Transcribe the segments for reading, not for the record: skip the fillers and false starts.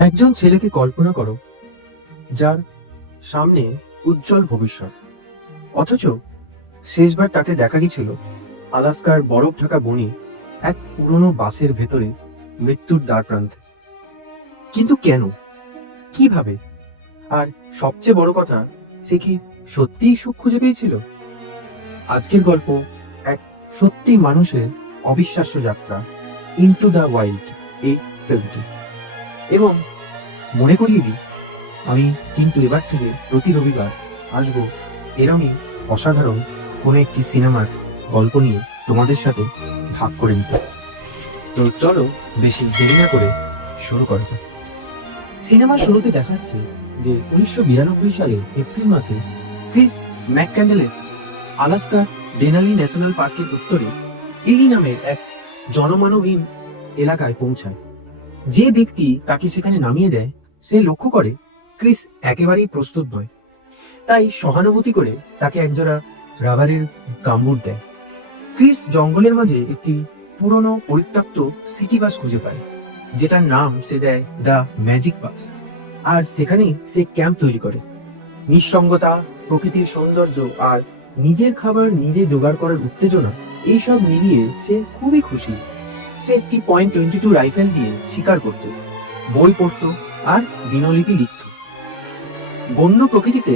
একজন ছেলেকে কল্পনা করো, যার সামনে উজ্জ্বল ভবিষ্যৎ, অথচ শেষবার তাকে দেখা গেছিল আলাস্কার বরফ ঢাকা বনে এক পুরনো বাসের ভেতরে মৃত্যুর দ্বার প্রান্তে। কিন্তু কেন, কিভাবে, আর সবচেয়ে বড় কথা, সে কি সত্যিই সুখ খুঁজে পেয়েছিল? আজকের গল্প এক সত্যি মানুষের অবিশ্বাস্য যাত্রা ইনটু দ্য ওয়াইল্ড, এই ফিল্মটি। এবং মনে করিয়ে দিই, আমি কিন্তু এবার থেকে প্রতি রবিবার আসবো এরমই অসাধারণ কোনো একটি সিনেমার গল্প নিয়ে তোমাদের সাথে ভাগ করে নিতে। তো চলো বেশি দেরি না করে শুরু করা যাক। সিনেমার শুরুতে দেখাচ্ছে যে 1992 সালে এপ্রিল মাসে ক্রিস ম্যাকক্যান্ডেলেস আলাস্কার ডেনালি ন্যাশনাল পার্কের উত্তরে ইলি নামের এক জনমানবহীন এলাকায় পৌঁছায়। যে ব্যক্তি তাকে সেখানে নামিয়ে দেয় সে লক্ষ্য করে ক্রিস একেবারেই প্রস্তুত নয়, তাই সহানুভূতি করে তাকে একজোড়া রাবারের গাম্বুট দেয়। ক্রিস জঙ্গলের মাঝে একটি পুরনো পরিত্যক্ত সিটি বাস খুঁজে পায়, যেটার নাম সে দেয় দ্য ম্যাজিক বাস। আর সেখানেই সে ক্যাম্প তৈরি করে। নিঃসঙ্গতা, প্রকৃতির সৌন্দর্য আর নিজের খাবার নিজে জোগাড় করার উত্তেজনা, এইসব মিলিয়ে সে খুবই খুশি। সে একটি .22 রাইফেল দিয়ে শিকার করত, বই পড়ত আর দিনলিপি লিখত। বন্য প্রকৃতিতে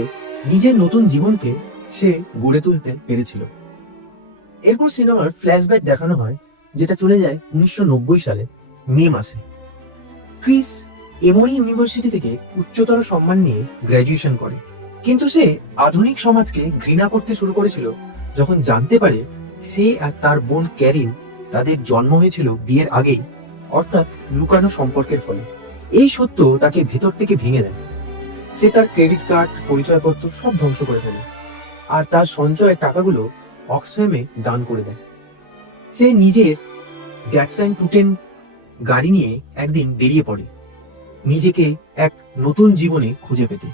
নিজের নতুন জীবনকে সে গড়ে তুলতে পেরেছিল। এরপর সিনেমার ফ্ল্যাশব্যাক দেখানো হয়, যেটা চলে যায় 1990 সালে মে মাসে। ক্রিস এমরি ইউনিভার্সিটি থেকে উচ্চতর সম্মান নিয়ে গ্র্যাজুয়েশন করে, কিন্তু সে আধুনিক সমাজকে ঘৃণা করতে শুরু করেছিল যখন জানতে পারে সে আর তার বোন ক্যারিন তাদের জন্ম হয়েছিল বিয়ের আগেই, অর্থাৎ লুকানো সম্পর্কের ফলে। এই সত্য তাকে ভেতর থেকে ভেঙে দেয়। সে তার ক্রেডিট কার্ড, পরিচয়পত্র সব ধ্বংস করে ফেলে আর তার সঞ্চয়ের টাকাগুলো অক্সফ্যামে দান করে দেয়। সে নিজের ড্যাটসান 210 গাড়ি নিয়ে একদিন বেরিয়ে পড়ে, নিজেকে এক নতুন জীবনে খুঁজে পেতে।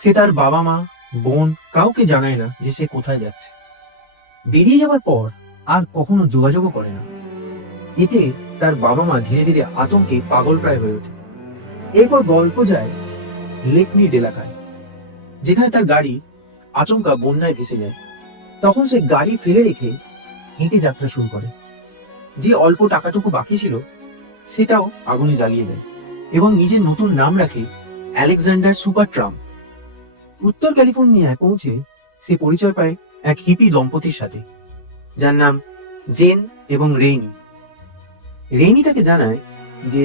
সে তার বাবা মা, বোন কাউকে জানায় না যে সে কোথায় যাচ্ছে। বেরিয়ে যাওয়ার পর আর কখনো যোগাযোগও করে না। এতে তার বাবা মা ধীরে ধীরে আতঙ্কে পাগল প্রায় হয়ে ওঠে। এরপর গল্প যায় লেকনিড এলাকায়, যেখানে তার গাড়ি আচমকা বন্যায় ভেসে যায়। তখন সে গাড়ি ফেলে রেখে হেঁটে যাত্রা শুরু করে। যে অল্প টাকাটুকু বাকি ছিল সেটাও আগুনে জ্বালিয়ে দেয় এবং নিজের নতুন নাম রাখে আলেকজান্ডার সুপার ট্রাম্প। উত্তর ক্যালিফোর্নিয়ায় পৌঁছে সে পরিচয় পায় এক হিপি দম্পতির সাথে, যার নাম জেন এবং রেইনি। রেইনি তাকে জানায় যে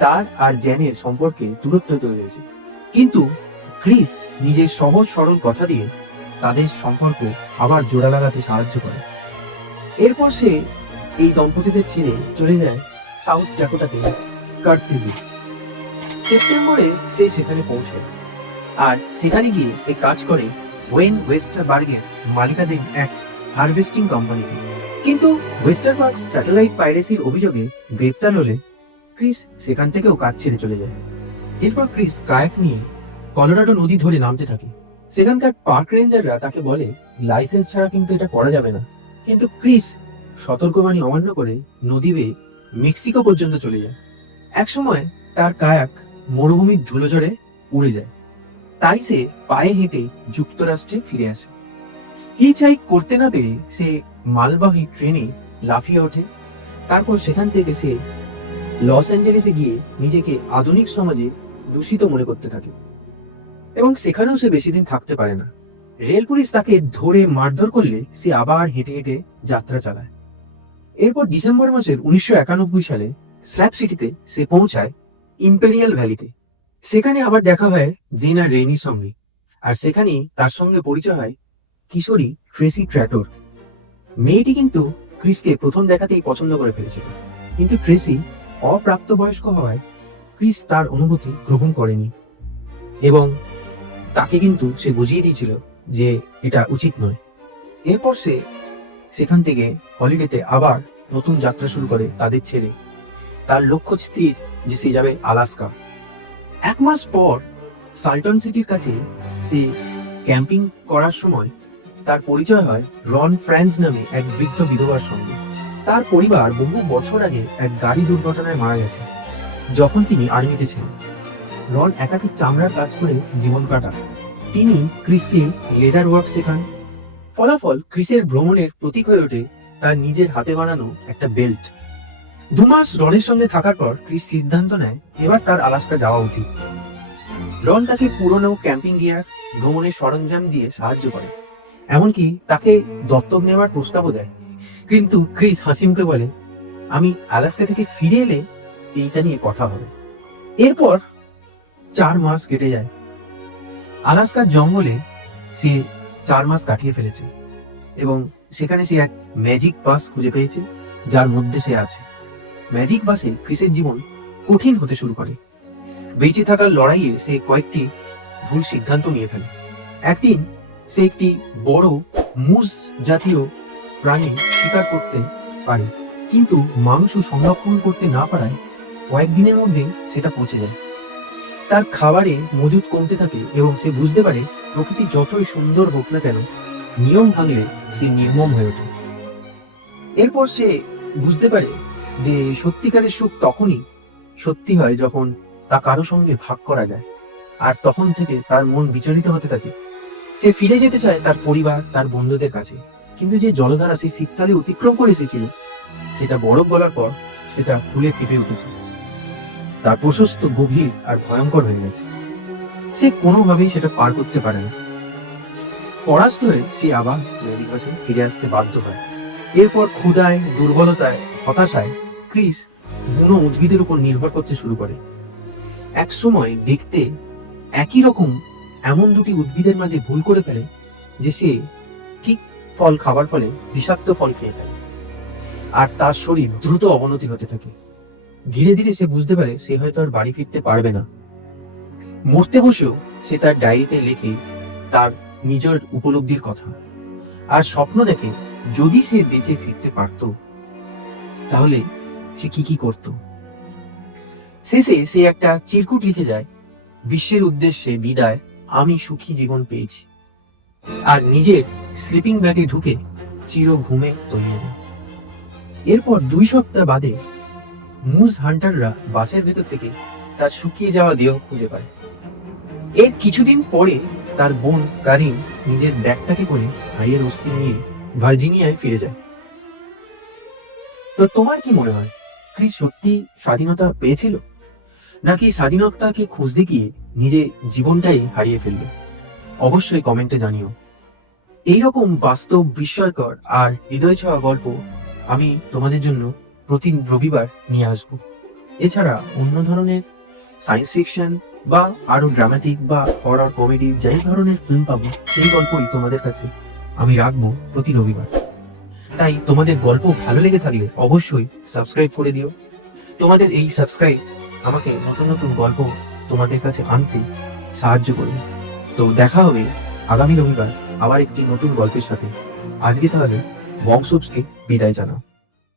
তার আর জেনের সম্পর্কে দূরত্ব তৈরি হয়েছে, কিন্তু ক্রিস নিজের সহজ সরল কথা দিয়ে তাদের সম্পর্ক আবার জোড়া লাগাতে সাহায্য করে। এরপর সে এই দম্পতিদের ছেড়ে চলে যায় সাউথ ড্যাকোটাতে কার্থিজে। সেপ্টেম্বরে সে সেখানে পৌঁছায় আর সেখানে গিয়ে সে কাজ করে ওয়েন ওয়েস্টারবার্গের মালিকাধীন এক হারভেস্টিং কোম্পানিতে। কিন্তু ওয়েস্টারবার্গ স্যাটেলাইট পাইরেসির অভিযোগে গ্রেপ্তার হলে ক্রিস সেখান থেকেও কাজ ছেড়ে চলে যায়। এরপর ক্রিস কায়াক নিয়ে কলোরাডো নদী ধরে নামতে থাকে। সেখানকার পার্ক রেঞ্জাররা তাকে বলে লাইসেন্স ছাড়া কিন্তু এটা করা যাবে না, কিন্তু ক্রিস সতর্কবাণী অমান্য করে নদী বেয়ে মেক্সিকো পর্যন্ত চলে যায়। একসময় তার কায়াক মরুভূমির ধুলোঝড়ে উড়ে যায়, তাই সে পায়ে হেঁটে যুক্তরাষ্ট্রে ফিরে আসে। হিচহাইক করতে না পেরে সে মালবাহী ট্রেনে লাফিয়ে ওঠে। তারপর সেখান থেকে সে লস অ্যাঞ্জেলেসে গিয়ে নিজেকে আধুনিক সমাজে দূষিত মনে করতে থাকে এবং সেখানেও সে বেশি দিন থাকতে পারে না। রেল পুলিশ তাকে ধরে মারধর করলে সে আবার হেঁটে হেঁটে যাত্রা চালায়। এরপর ডিসেম্বর মাসের 1991 সালে স্ল্যাপ সিটিতে সে পৌঁছায় ইম্পেরিয়াল ভ্যালিতে। সেখানে আবার দেখা হয় জেন আর রেইনির সঙ্গে, আর সেখানেই তার সঙ্গে পরিচয় হয় কিশোরী ট্রেসি ট্র্যাটোর। মেয়েটি কিন্তু ক্রিসকে প্রথম দেখাতেই পছন্দ করে ফেলেছিল, কিন্তু ট্রেসি অপ্রাপ্তবয়স্ক হওয়ায় ক্রিস তার অনুভূতি গ্রহণ করেনি এবং তাকে কিন্তু সে বুঝিয়ে দিয়েছিল যে এটা উচিত নয়। এরপর সে সেখান থেকে হলিডেতে আবার নতুন যাত্রা শুরু করে তাদের ছেড়ে। তার লক্ষ্য স্থির যে সে যাবে আলাস্কা। এক মাস পর সাল্টন সিটির কাছে সে ক্যাম্পিং করার সময় তার পরিচয় হয় রন ফ্রান্স নামে এক বৃদ্ধ বিধবার সঙ্গে। তার পরিবার বহু বছর আগে এক গাড়ি দুর্ঘটনায় মারা গেছে যখন তিনি আর্মিতে ছিলেন। রন একাকী চামড়ার কাজ করে জীবন কাটান। তিনি ক্রিসকে লেদার ওয়ার্ক শেখান। ফলাফল ক্রিসের ভ্রমণের প্রতীক হয়ে ওঠে তার নিজের হাতে বানানো একটা বেল্ট। 2 মাস রনের সঙ্গে থাকার পর ক্রিস সিদ্ধান্ত নেয় এবার তার আলাস্কা যাওয়া উচিত। রন তাকে পুরনো ক্যাম্পিং গিয়ার, ভ্রমণের সরঞ্জাম দিয়ে সাহায্য করে, এমনকি তাকে দত্তক নেওয়ার প্রস্তাবও দেয়। কিন্তু ক্রিস হাসি মুখে বলে, আমি আলাস্কা থেকে ফিরে এলে এইটা নিয়ে কথা হবে। এরপর 4 মাস কেটে যায়। আলাস্কার জঙ্গলে সে 4 মাস কাটিয়ে ফেলেছে এবং সেখানে সে এক ম্যাজিক বাস খুঁজে পেয়েছে যার মধ্যে সে আছে। ম্যাজিক বাসে ক্রিসের জীবন কঠিন হতে শুরু করে। বেঁচে থাকার লড়াইয়ে সে কয়েকটি ভুল সিদ্ধান্ত নিয়ে ফেলে। একদিন সে একটি বড় মুস জাতীয় প্রাণী শিকার করতে পারে, কিন্তু মাংস সংরক্ষণ করতে না পারায় কয়েকদিনের মধ্যে সেটা পচে যায়। তার খাবারে মজুদ কমতে থাকে এবং সে বুঝতে পারে প্রকৃতি যতই সুন্দর হোক না কেন, নিয়ম ভাঙলে সে নির্মম হয়ে ওঠে। এরপর সে বুঝতে পারে যে সত্যিকারের সুখ তখনই সত্যি হয় যখন তা কারো সঙ্গে ভাগ করা যায়, আর তখন থেকে তার মন বিচলিত হতে থাকে। সে ফিরে যেতে চায় তার পরিবার, তার বন্ধুদের কাছে, কিন্তু যে জলধারা সে শীতকালে অতিক্রম করে এসেছিল সেটা বরফ গলার পর সেটা ফুলে ফেপে উঠেছে। তার প্রশস্ত, গভীর আর ভয়ঙ্কর হয়ে গেছে। সে কোনোভাবেই সেটা পার করতে পারে না। পরাস্ত হয়ে সে আবার ম্যাজিক বাসে ফিরে আসতে বাধ্য হয়। এরপর ক্ষুধায়, দুর্বলতায়, হতাশায় ক্রিস বুনো উদ্ভিদের উপর নির্ভর করতে শুরু করে। এক সময় দেখতে একই রকম এমন দুটি উদ্ভিদের মাঝে ভুল করে ফেলে যে সে ঠিক ফল খাবার ফলে বিষাক্ত ফল খেয়ে ফেলে, আর তার শরীর দ্রুত অবনতি হতে থাকে। ধীরে ধীরে সে বুঝতে পারে সে হয়তো আর বাড়ি ফিরতে পারবে না। মরতে বসেও সে তার ডায়েরিতে লেখে তার নিজের উপলব্ধির কথা, আর স্বপ্ন দেখে যদি সে বেঁচে ফিরতে পারত তাহলে সে কি কি করত। শেষে সে একটা চিরকুট লিখে যায়, বিশ্বের উদ্দেশ্যে বিদায়, আমি সুখী জীবন পেয়েছি, আর নিজের স্লিপিং ব্যাগে ঢুকে চির ঘুমে তলিয়ে দেয়। এরপর 2 সপ্তাহ বাদে মুজ হান্টাররা বাসের ভেতর থেকে তার শুকিয়ে যাওয়া দেহ খুঁজে পায়। এর কিছুদিন পরে তার বোন কারিম নিজের ব্যাগটাকে করে ভাইয়ের অস্থি নিয়ে ভার্জিনিয়ায় ফিরে যায়। তো তোমার কি মনে হয়, ক্রিস সত্যি স্বাধীনতা পেয়েছিল, নাকি স্বাধীনতাকে খুঁজতে গিয়ে নিজে জীবনটাই হারিয়ে ফেলল? অবশ্যই কমেন্টে জানিও। এইরকম বাস্তব, বিস্ময়কর আর হৃদয় ছোঁয়া গল্প আমি তোমাদের জন্য প্রতি রবিবার নিয়ে আসব। এছাড়া অন্য ধরনের সায়েন্স ফিকশন বা আরো ড্রামাটিক বা হরর কমেডি যে ধরনের ফিল্ম পাবো সেই গল্পই তোমাদের কাছে আমি রাখবো প্রতি রবিবার। তাই তোমাদের গল্প ভালো লেগে থাকলে অবশ্যই সাবস্ক্রাইব করে দিও। তোমাদের এই সাবস্ক্রাইব আমাকে নতুন নতুন গল্প তোমাদের কাছে আনতে সাহায্য করবে। তো দেখা হবে আগামী রবিবার আবার একটি নতুন গল্পের সাথে। আজকে তাহলে বংশোপসকে বিদায় জানাও।